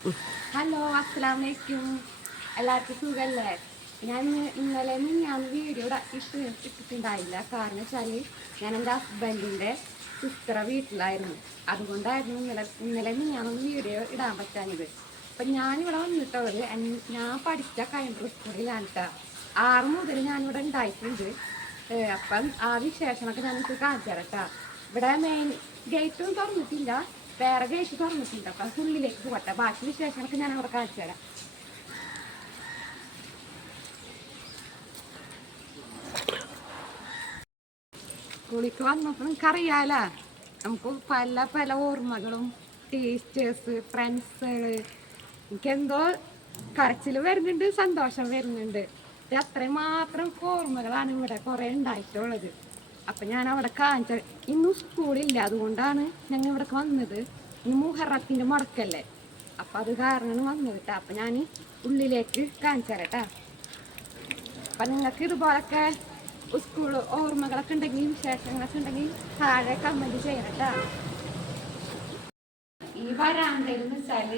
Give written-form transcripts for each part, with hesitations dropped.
Hello, അസ്സലാമലൈക്കും. എല്ലാവർക്കും സുഖല്ലേ? ഇന്നലെ ഞാൻ വീഡിയോ ഇട്ടിട്ടുണ്ടായില്ല. കാരണം വെച്ചാൽ ഞാൻ എൻ്റെ ഹസ്ബൻഡിൻ്റെ സിസ്റ്ററെ വീട്ടിലായിരുന്നു. അതുകൊണ്ടായിരുന്നു ഇന്നലെ ഞാനൊന്ന് വീഡിയോ ഇടാൻ പറ്റാഞ്ഞത്. അപ്പം ഞാനിവിടെ വന്നിട്ടുള്ളത് ഞാൻ പഠിച്ച കൈൻഡർ സ്കൂളിലാണ് കേട്ടോ. 6 മുതൽ ഞാനിവിടെ ഉണ്ടായിട്ടുണ്ട്. അപ്പം ആ വിശേഷമൊക്കെ ഞങ്ങൾക്ക് കാണിച്ചു തരാം കേട്ടോ. ഇവിടെ മെയിൻ ഗേറ്റും തുറന്നിട്ടില്ല, വേറെ ഗേറ്റ് തുറന്നിട്ടുണ്ട്. അപ്പം ഉള്ളിലേക്ക് പോകട്ടെ. ബാക്കി വിശേഷങ്ങളൊക്കെ ഞാൻ അവിടെ കാണിച്ചു തരാം. സ്കൂളിലേക്ക് വന്നപ്പോൾ നിങ്ങൾക്കറിയാലോ, നമുക്ക് പല പല ഓർമ്മകളും ടീച്ചേഴ്സ്, ഫ്രണ്ട്സുകൾ, എനിക്കെന്തോ കരച്ചിൽ വരുന്നുണ്ട്, സന്തോഷം വരുന്നുണ്ട്. അത്രയും മാത്രം ഓർമ്മകളാണ് ഇവിടെ കുറേ ഉണ്ടായിട്ടുള്ളത്. അപ്പം ഞാൻ അവിടെ കാണിച്ച ഇന്നും സ്കൂളില്ല, അതുകൊണ്ടാണ് ഞങ്ങൾ ഇവിടേക്ക് വന്നത്. ഇന്ന് മുഹറത്തിൻ്റെ മുടക്കല്ലേ, അപ്പം അത് കാരണമാണ് വന്നത് കേട്ടോ. അപ്പം ഞാൻ ഉള്ളിലേക്ക് കാണിച്ചു തരാം കേട്ടോ. അപ്പം നിങ്ങൾക്ക് ഇതുപോലൊക്കെ സ്കൂൾ ഓർമ്മകളൊക്കെ ഉണ്ടെങ്കിൽ, വിശേഷങ്ങളൊക്കെ ഉണ്ടെങ്കിൽ താഴെ കമൻറ്റ് ചെയ്യണം കേട്ടോ. ഈ വരാന്തയിൽ എന്ന് വെച്ചാൽ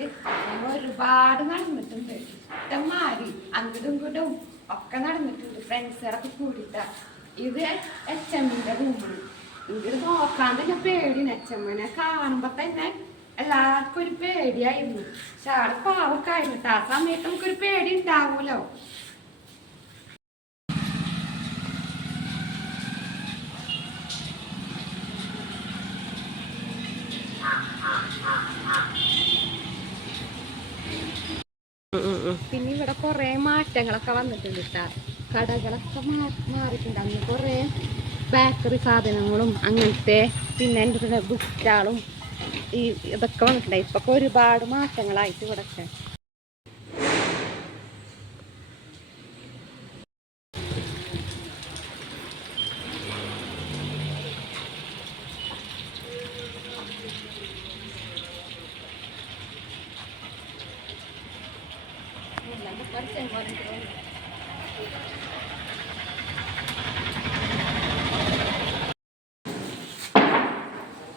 ഞങ്ങൾ ഒരുപാട് നടന്നിട്ടുണ്ട്. ഇഷ്ടംമാരി അങ്ങോട്ടും ഇങ്ങോട്ടും ഒക്കെ നടന്നിട്ടുണ്ട്, ഫ്രണ്ട്സുകളൊക്കെ കൂടിയിട്ടാണ്. ഇത് എച്ചമ്മൻ്റെ റൂമാണ്. ഇങ്ങോട്ട് നോക്കാൻ തന്നെ പേടിയാണ്. എച്ചമ്മനെ കാണുമ്പോൾ തന്നെ എല്ലാവർക്കും ഒരു പേടിയായിരുന്നു. പക്ഷെ ആള് പാവൊക്കെ ആയിരുന്നു. ആ സമയത്ത് നമുക്കൊരു പേടി ഉണ്ടാവൂലോ. പിന്നെ ഇവിടെ കുറേ മാറ്റങ്ങളൊക്കെ വന്നിട്ടുണ്ട് കേട്ടോ. കടകളൊക്കെ മാറിയിട്ടുണ്ട്. അന്ന് കുറേ ബേക്കറി സാധനങ്ങളും അങ്ങനത്തെ, പിന്നെ എൻ്റെ ബുക്ക് സ്റ്റാളും ഇതൊക്കെ വന്നിട്ടുണ്ടായി. ഇപ്പൊക്കെ ഒരുപാട് മാറ്റങ്ങളായിട്ട് ഇവിടെയൊക്കെ.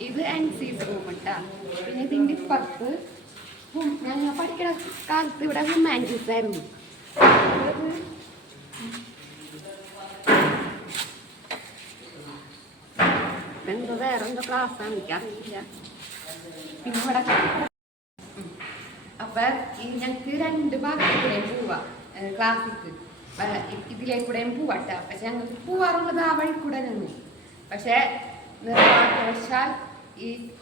ഇത് NCC റൂം കേട്ടോ. പിന്നെ ഇതിൻ്റെ ഇപ്പുറത്ത് ഞങ്ങൾ പഠിക്കുന്ന കാലത്ത് ഇവിടെ ഹ്യൂമാനിറ്റീസ് ആയിരുന്നു. എന്തോ വേറെ എന്തോ ക്ലാസ്സാണ്, എനിക്കറിയില്ല. പിന്നെ ഇവിടെ അപ്പം ഞങ്ങൾക്ക് 2 ഭാഗത്തേക്കൂടെയും പോവാം ക്ലാസ്സിക്ക്. ഇതിലേക്കൂടെയും പോവാട്ടോ. പക്ഷെ ഞങ്ങൾക്ക് പോവാറുള്ളത് ആ വഴി കൂടെ നിന്ന്. പക്ഷെ നിർഭാഗ്യവശാൽ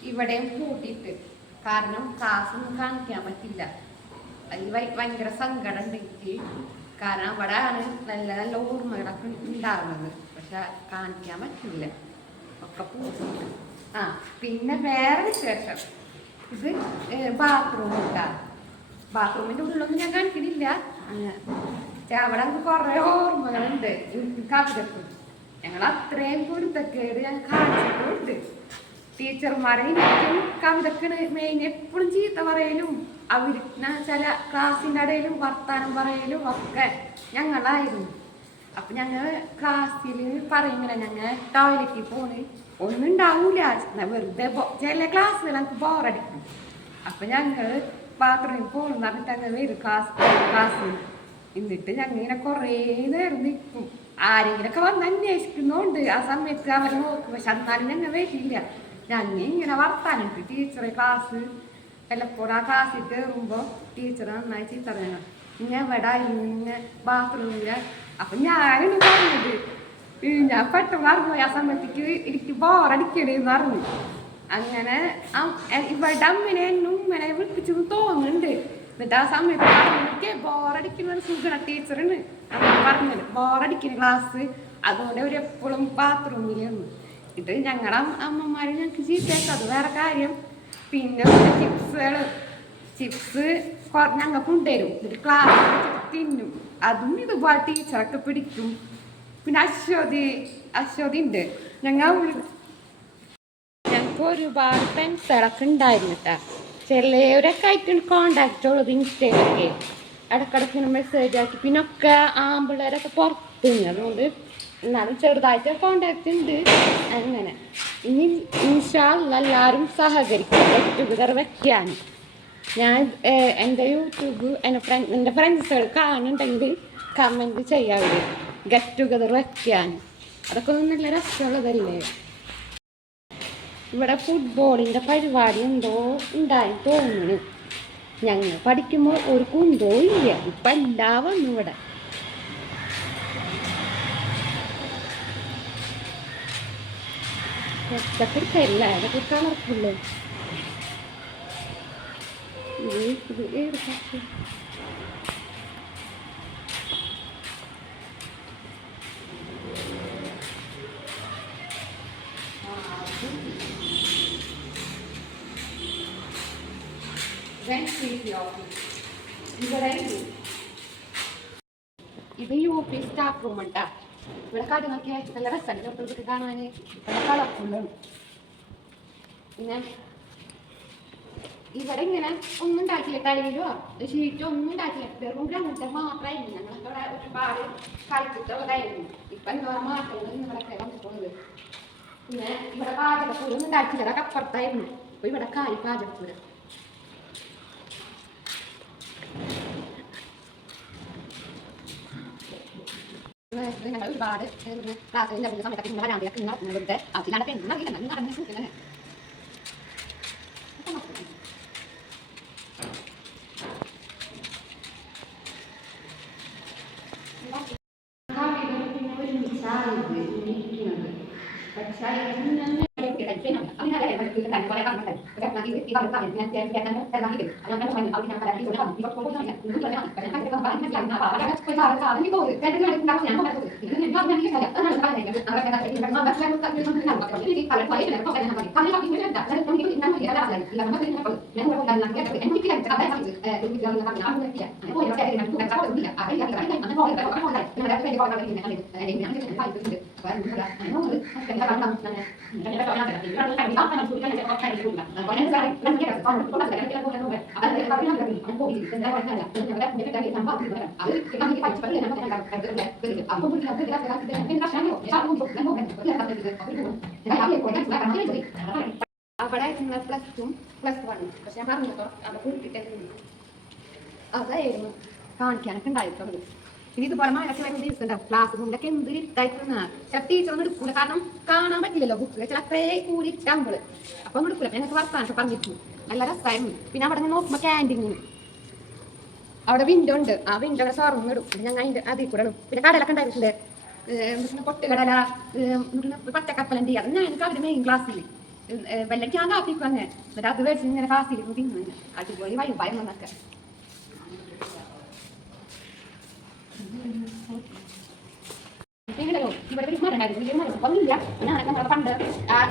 ഇവിടെയും കൂട്ടിയിട്ട്, കാരണം ക്ലാസ്സൊന്നും കാണിക്കാൻ പറ്റില്ല. അതിൽ ഭയങ്കര സങ്കടം ഉണ്ട് എനിക്ക്. കാരണം അവിടെയാണ് നല്ല നല്ല ഓർമ്മകളൊക്കെ ഉണ്ടാകുന്നത്. പക്ഷെ കാണിക്കാൻ പറ്റില്ല, ഒക്കെ പൂട്ടിട്ട്. പിന്നെ വേറെ വിശേഷം, ഇത് ബാത്റൂം ഉണ്ടാകും. ബാത്റൂമിൻ്റെ ഉള്ളൊന്നും ഞാൻ കാണിക്കുന്നില്ല. അവിടെ നമുക്ക് കുറേ ഓർമ്മകളുണ്ട്. കവിതക്കും ഞങ്ങൾ അത്രയും കുരുത്തക്കേട് ഞാൻ കാണിച്ചിട്ടുണ്ട്. ടീച്ചർമാരെ എനിക്കും കവിതക്കാണ് മെയിൻ. എപ്പോഴും ചീത്ത പറയലും അവർ ചില ക്ലാസ്സിൻ്റെ ഇടയിലും വർത്താനം പറയലും ഒക്കെ ഞങ്ങളായിരുന്നു. അപ്പം ഞങ്ങൾ ക്ലാസ്സിൽ പറയുമ്പോൾ ഞങ്ങൾ ടോയ്ലറ്റിൽ പോണ് ഒന്നും ഉണ്ടാവില്ല, വെറുതെ ചില ക്ലാസ്സിൽ ഞങ്ങൾക്ക് ബോറടിക്കും. അപ്പം ഞങ്ങൾ ബാത്റൂമിൽ പോകുന്ന പറഞ്ഞിട്ട് അങ്ങനെ വരും ക്ലാസ്സിൽ. എന്നിട്ട് ഞങ്ങൾ ഇങ്ങനെ കുറേ നേരം നിൽക്കും. ആരെങ്കിലൊക്കെ വന്ന് അന്വേഷിക്കുന്നോണ്ട് ആ സമയത്ത് അവർ നോക്കും. പക്ഷെ എന്നാലും ഞങ്ങൾ വരില്ല. ഞങ്ങൾ ഇങ്ങനെ വർത്താനിട്ട് ടീച്ചറെ ക്ലാസ് വല്ലപ്പോഴും ആ ക്ലാസ്സിൽ കയറുമ്പോൾ ടീച്ചർ നന്നായി ചീത്ത പറയണം, ഇങ്ങനെ എവിടെ ഇങ്ങനെ ബാത്റൂമില്ല. അപ്പം ഞാനാണ് പറഞ്ഞത്. ഞാൻ പെട്ടെന്ന് പറഞ്ഞു ആ സമയത്തേക്ക് എനിക്ക് ബോറടിക്കണേന്ന് പറഞ്ഞു. അങ്ങനെ ഇവിടെ അമ്മനെ ഉമ്മനെ വിളിപ്പിച്ചെന്ന് തോന്നുന്നുണ്ട്. എന്നിട്ട് ആ സമയത്ത് പറഞ്ഞു, ബോറടിക്കുന്ന ഒരു സുഖ ടീച്ചറാണ് അങ്ങനെ പറഞ്ഞത്. ബോറടിക്കുന്ന ക്ലാസ്, അതുകൊണ്ട് അവർ എപ്പോഴും ബാത്റൂമിലാണ്. ഇത് ഞങ്ങളുടെ അമ്മമാർ ഞങ്ങൾക്ക് ചീത്തയാക്കും, അത് വേറെ കാര്യം. പിന്നെ ചിപ്സ് ഞങ്ങൾക്ക് കൊണ്ടുവരും. എന്നിട്ട് ക്ലാസ് തിന്നും. അതും ഇതുപോലെ ടീച്ചറൊക്കെ പിടിക്കും. പിന്നെ അശ്വതി ഉണ്ട്. ഞങ്ങൾക്ക് ഒരുപാട് ഫ്രണ്ട്സുകളൊക്കെ ഉണ്ടായിരുന്നു കേട്ടോ. ചിലവരൊക്കെ ആയിട്ട് കോണ്ടാക്റ്റ് ഉള്ളത് ഇൻസ്റ്റയിലൊക്കെ ഇടക്കിടക്ക് മെസ്സേജ് ആക്കി. പിന്നെ ഒക്കെ ആമ്പിള്ളേരൊക്കെ പുറത്ത്, അതുകൊണ്ട് എന്നാലും ചെറുതായിട്ട് കോണ്ടാക്റ്റ് ഉണ്ട്. അങ്ങനെ ഇനി ഇൻഷാ അല്ലാഹ് എല്ലാവരും സഹകരിക്കും ഗെറ്റ് ടുഗദർ വെക്കാൻ. ഞാൻ എൻ്റെ യൂട്യൂബ് എൻ്റെ ഫ്രണ്ട്സുകൾ കാണുന്നുണ്ടെങ്കിൽ കമൻറ്റ് ചെയ്യാവര് ഗെറ്റ് ടുഗദർ വെക്കാൻ. അതൊക്കെ ഒന്നും നല്ല രസമുള്ളതല്ലേ. ഇവിടെ ഫുട്ബോളിൻ്റെ പരിപാടി എന്തോ ഉണ്ടായി തോന്നുന്നു. ഞങ്ങൾ പഠിക്കുമ്പോൾ ഒരു കുന്തോ ഇല്ല, ഇപ്പം എല്ലാം വന്നു ഇവിടെ. ഇല്ല അതൊക്കെ കളർഫുള്ള്. ഇത് ഏത് പക്ഷി? ഇത് യു പി സ്റ്റാഫ് റൂം ഉണ്ടാ. ഇവിടെ കാര്യങ്ങളൊക്കെ നല്ല രസമുണ്ട് കുട്ടികൾക്ക് കാണാൻ. നല്ല കളർഫുള്ളാണ്. പിന്നെ ഇവിടെ ഇങ്ങനെ ഒന്നും ഉണ്ടാക്കില്ല, ടൈലോ ഷീറ്റോ ഒന്നും ഉണ്ടാക്കില്ല. വെറും ഗ്രൗണ്ട് മാത്രമായിരുന്നു. ഞങ്ങളൊക്കെ ഇവിടെ ഒരുപാട് കളിച്ചിട്ടുള്ളതായിരുന്നു. ഇപ്പം എന്തോരം മാറ്റങ്ങൾ ഇവിടെയൊക്കെ വന്നിട്ടുള്ളത്. പിന്നെ ഇവിടെ പാചകപ്പൂരം ഒന്നും ഉണ്ടാക്കില്ല, അതൊക്കെ അപ്പുറത്തായിരുന്നു. അപ്പൊ ഇവിടെ കായ് പാചകപ്പൂരം. ഞങ്ങൾ ഒരുപാട് ക്ലാസ്സിൽ സമയത്തൊക്കെ വരാണ്ടിയൊക്കെ നടക്കുന്നത് അതിലാണ്ടൊക്കെ എന്നറിയില്ല നല്ല നടന്ന സൂക്ഷിക്കുന്നത്. അവിടെ +2 +1 പക്ഷെ ഞാൻ പറഞ്ഞോ അവിടെ കൂട്ടിട്ടായിരുന്നു. അതായിരുന്നു കാണിക്കാനൊക്കെ ഉണ്ടായിട്ടുള്ളത്. ഇനി ഇതുപോലെ മഴയൊക്കെ വരുന്ന ദിവസം ഉണ്ടാവും. ക്ലാസ് റൂമിലൊക്കെ എന്ത് ഇട്ടായിട്ടുന്ന ചില ടീച്ചറൊന്നും എടുക്കൂല, കാരണം കാണാൻ പറ്റില്ലല്ലോ ബുക്ക്. ചില അത്രേ കൂടി ഇട്ടാകുമ്പോൾ അപ്പം എടുക്കൂല. ഞങ്ങൾക്ക് വർത്താനൊക്കെ പറഞ്ഞിട്ടു നല്ല രസമായിരുന്നു. പിന്നെ അവിടെ നിന്ന് നോക്കുമ്പോൾ ക്യാൻറ്റീനിന് അവിടെ വിൻഡോ ഉണ്ട്. ആ വിൻഡോയുടെ തുറന്ന് ഇടും. ഞങ്ങൾ അതിൻ്റെ അതിൽ കൂടെ ഇടും. പിന്നെ കടലൊക്കെ ഉണ്ടായിട്ടുണ്ട്. പൊട്ടുകടല, പച്ചക്കപ്പലണ്ടി. അത് ഞങ്ങൾക്ക് അവരുടെ മെയിൻ ക്ലാസ്സിൽ വെള്ളയ്ക്ക് ഞാൻ കാപ്പിക്കും അങ്ങനെ. എന്നിട്ട് അത് മേടിച്ച് ഇങ്ങനെ ക്ലാസ്സിലിരുന്ന് തിന്നു. അടിപൊളി വൈകുന്നേരം എന്നൊക്കെ. ഇവിടെ ഒരു മരം ഉണ്ടായിരുന്നു. ഒന്നുമില്ല. ഞങ്ങളുടെ പണ്ട്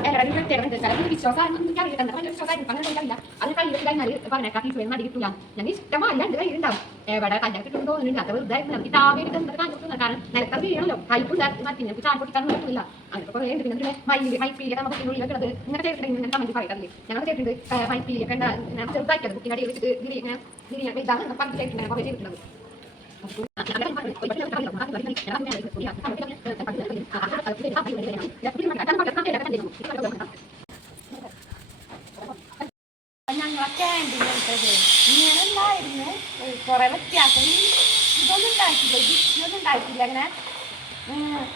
എല്ലാവരും പ്രത്യേകം വിശ്വാസം അറിയില്ല. അത് കയ്യിൽ കഴിഞ്ഞാൽ പറഞ്ഞേക്കാം ടീച്ചർ നടി കിട്ടില്ല. ഞാൻ ഇഷ്ടമായി 2 കയ്യിലുണ്ടാവും. എവിടെ കല്യാണം കിട്ടും തോന്നുന്നുണ്ട്. അത് വെറുതെ നമുക്ക് താവേണ്ടി തന്നിട്ട് കാണിക്കുന്നു. കാരണം നിലത്തത് ചെയ്യണമല്ലോ. കൈപ്പില്ല മറ്റിന് ചാൻ പൊട്ടിക്കാൻ പറ്റില്ല. അങ്ങനത്തെ കുറേ ഉണ്ട്. പിന്നെ മൈപ്പീലൊക്കെ നമുക്ക് ഉള്ളിൽ വെക്കുന്നത് ഇങ്ങനെ ചെയ്തിട്ടുണ്ടെങ്കിൽ ഇങ്ങനെ കമന്റ് പറയത്തില്ലേ. ഞങ്ങൾ ചെയ്തിട്ടുണ്ട്. മൈപ്പീലൊക്കെ ചെറുതാക്കിയത് കുട്ടിയുടെ വെച്ചിട്ട് ഇതാണ് പണ്ട് ചെയ്തിട്ടുണ്ട്. കുറേ ചെയ്തിട്ടുള്ളത്. ഞങ്ങളെ ക്യാൻറ്റീൻ എടുത്തത് ഇങ്ങനെ ഉണ്ടായിരുന്നു. കുറെ വ്യത്യാസം ഇതൊന്നും ഉണ്ടായിട്ടില്ല, ഡിഷൊന്നും ഉണ്ടായിട്ടില്ല. അങ്ങനെ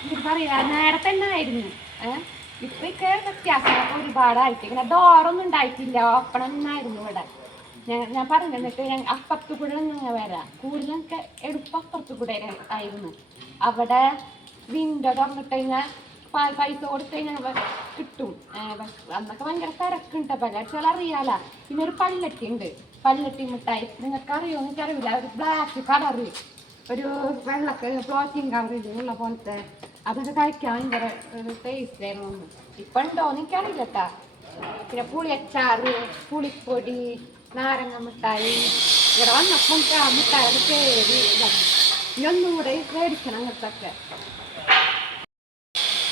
ഇത് പറയാ നേരത്തെ തന്നെ ആയിരുന്നു. ഇപ്പൊക്കെ വ്യത്യാസങ്ങളൊക്കെ ഒരുപാടായിട്ട് ഇങ്ങനെ ഡോറൊന്നും ഉണ്ടായിട്ടില്ല. ഓപ്പൺ ഒന്നായിരുന്നു ഇവിടെ. ഞാൻ പറഞ്ഞു. എന്നിട്ട് അപ്പുറത്ത് കൂടെ നിങ്ങൾ വരാം. കൂടുതലൊക്കെ എടുപ്പം അപ്പുറത്ത് കൂടെ ആയിരുന്നു. അവിടെ വിൻഡോ തുറന്നിട്ട് കഴിഞ്ഞാൽ പൈസ കൊടുത്ത് കഴിഞ്ഞാൽ കിട്ടും. അന്നൊക്കെ ഭയങ്കര തിരക്കുണ്ട്. പല അറിയാല. പിന്നെ ഒരു പല്ലട്ടി ഉണ്ട്, പല്ലട്ടി മിഠായി. നിങ്ങൾക്ക് അറിയോ എനിക്കറിയില്ല. ഒരു ബ്ലാക്ക് കളറ്, ഒരു വെള്ളക്ക് ഫ്ലോറ്റിംഗ് കളർ ഉള്ള പോലത്തെ. അതൊക്കെ കഴിക്കാൻ ഭയങ്കര ടേസ്റ്റ് ആയിരുന്നു. ഇപ്പം ഉണ്ടോ എനിക്കറിയില്ല കേട്ടാ. പിന്നെ പുളിയച്ചാറ്, പുളിപ്പൊടി, നാരങ്ങ മിഠായി. ഇവിടെ വന്നപ്പം മിഠായിയുടെ പേര് ഇതാണ്. ഇതൊന്നും കൂടെ മേടിക്കണം അങ്ങനത്തൊക്കെ.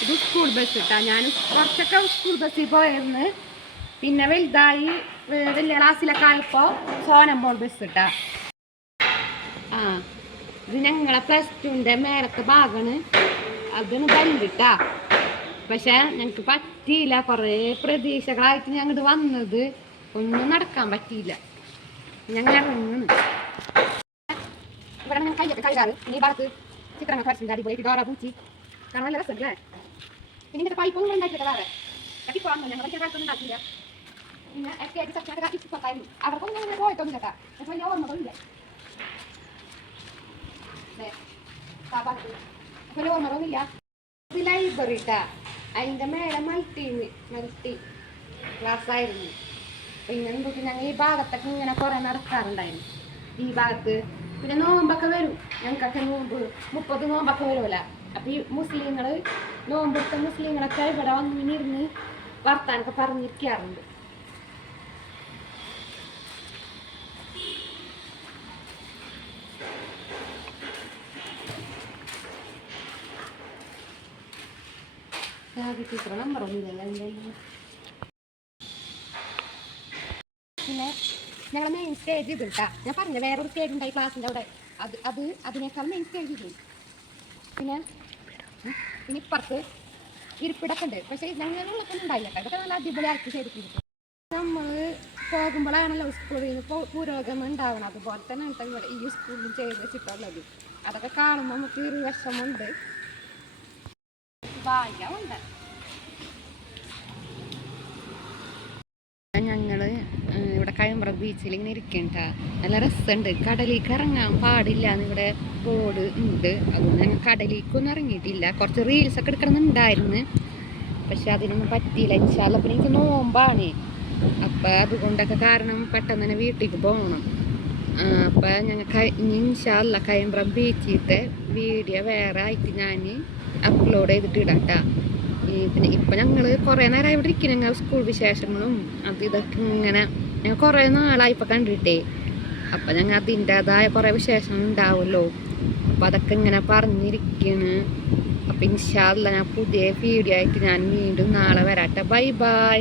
ഇത് സ്കൂൾ ബസ് ഇട്ടാ. ഞാൻ കുറച്ചൊക്കെ സ്കൂൾ ബസ്സിൽ പോയിരുന്നു. പിന്നെ വലുതായി വലിയ ക്ലാസ്സിലൊക്കെ ആയപ്പോൾ സോനമ്പോൾ ബസ് ഇട്ടാ. ഇത് ഞങ്ങളെ +2ൻ്റെ മേലത്തെ ഭാഗമാണ്. അതിന് ബല്ലിട്ടാ. പക്ഷെ ഞങ്ങൾക്ക് പറ്റിയില്ല. കുറേ പ്രതീക്ഷകളായിട്ട് ഞങ്ങോട്ട് വന്നത് ഒന്നും നടക്കാൻ പറ്റിയില്ല. ഞങ്ങൾ ഇറങ്ങുന്നു. ഇവിടെ ഞാൻ കൈയൊക്കെ കഴുകാറ്. ഇനി ഈ ഭാഗത്ത് ചിത്രങ്ങൾ വരച്ചിട്ടുണ്ട്. അടിപൊളിയായിട്ട് ഡോറ പൂച്ചി കാണാൻ നല്ല രസമുണ്ട് അല്ലേ? പിന്നെ ഇങ്ങനത്തെ പൈപ്പൊന്നും ഉണ്ടാക്കിയിട്ട് വേറെ കട്ടിപ്പോകാൻ ഞങ്ങൾ വലിയ കാലത്തൊന്നും ഉണ്ടാക്കില്ല. പിന്നെ എക്കെ സെക്ഷനൊക്കെ കാട്ടിപ്പോട്ടായിരുന്നു. അവർക്കൊന്നും അങ്ങനെ പോയിട്ടൊന്നും കേട്ടാ. വലിയ ഓർമ്മകളില്ല. വലിയ ഓർമ്മകളൊന്നുമില്ല. ഇത് ലൈബ്രറി ഇട്ടാ അതിൻ്റെ മേലെ മൾട്ടി ക്ലാസ് ആയിരുന്നു. പിന്നെ എന്തൊക്കെ ഞങ്ങൾ ഈ ഭാഗത്തൊക്കെ ഇങ്ങനെ കുറേ നടക്കാറുണ്ടായിരുന്നു ഈ ഭാഗത്ത്. പിന്നെ നോമ്പൊക്കെ വരും ഞങ്ങൾക്കൊക്കെ. നോമ്പ് 30 നോമ്പൊക്കെ വരുമല്ല. അപ്പം ഈ മുസ്ലിങ്ങൾ നോമ്പെടുത്ത മുസ്ലിങ്ങളൊക്കെ ഇവിടെ വന്നിരുന്ന് വർത്താനൊക്കെ പറഞ്ഞിരിക്കാറുണ്ട്. ടീച്ചർ നമ്പറൊന്നുമില്ല. പിന്നെ ഞങ്ങൾ മെയിൻ സ്റ്റേജ് ഇത് കിട്ടാ. ഞാൻ പറഞ്ഞ വേറൊരു സ്റ്റേജ് ഉണ്ടായി ക്ലാസ്സിൻ്റെ അവിടെ. അതിനേക്കാൾ മെയിൻ സ്റ്റേജ് ഇത്. പിന്നെ ഇപ്പുറത്ത് ഇരിപ്പിടൊക്കെ ഉണ്ട്. പക്ഷേ ഞങ്ങളുള്ളൊക്കെ ഉണ്ടായില്ല. ഇതൊക്കെ നല്ല അടിപൊളിയാക്കി ചെയ്തിട്ടുണ്ട്. നമ്മൾ പോകുമ്പോഴാണല്ലോ സ്കൂളിൽ നിന്ന് പുരോഗമനം ഉണ്ടാവണം. അതുപോലെ തന്നെ ഇവിടെ ഈ സ്കൂളിൽ ചെയ്ത് വെച്ചിട്ടുള്ളത്. അതൊക്കെ കാണുമ്പോൾ നമുക്ക് ഒരു വിഷമമുണ്ട്, ഭാഗ്യമുണ്ട്. ഞങ്ങൾ ഇവിടെ കയമ്പ്രം ബീച്ചിൽ ഇങ്ങനെ ഇരിക്കണ്ട. നല്ല രസമുണ്ട്. കടലിലേക്ക് ഇറങ്ങാൻ പാടില്ല എന്നിവിടെ ബോർഡ് ഉണ്ട്. അതുകൊണ്ട് ഞങ്ങൾ കടലിലേക്കൊന്നും ഇറങ്ങിയിട്ടില്ല. കുറച്ച് റീൽസൊക്കെ എടുക്കണമെന്നുണ്ടായിരുന്നു, പക്ഷെ അതിനൊന്നും പറ്റിയില്ല. ഇൻഷാല്ല പിന്നെ എനിക്ക് നോമ്പാണ്. അപ്പം അതുകൊണ്ടൊക്കെ കാരണം പെട്ടെന്ന് തന്നെ വീട്ടിലേക്ക് പോകണം. അപ്പം ഞങ്ങൾക്ക് ഇൻഷാല്ല കയമ്പ്രം ബീച്ചിലത്തെ വീഡിയോ വേറെ ആയിട്ട് ഞാൻ അപ്ലോഡ് ചെയ്തിട്ട് ഇടാം കേട്ടോ. പിന്നെ ഇപ്പം ഞങ്ങൾ കുറേ നേരമായി ഇവിടെ ഇരിക്കും. ഞങ്ങൾ സ്കൂൾ വിശേഷങ്ങളും ഇതൊക്കെ ഇങ്ങനെ ഞങ്ങൾ കുറേ നാളായി ഇപ്പം കണ്ടിട്ടേ. അപ്പം ഞങ്ങൾ അതിൻ്റെതായ കുറേ വിശേഷങ്ങൾ ഉണ്ടാവുമല്ലോ. അപ്പം അതൊക്കെ ഇങ്ങനെ പറഞ്ഞിരിക്കുന്നു. അപ്പം ഇൻഷാ അല്ലാഹ് ഞാൻ പുതിയ വീഡിയോ ആയിട്ട് ഞാൻ വീണ്ടും നാളെ വരാട്ടെ. Bye bye.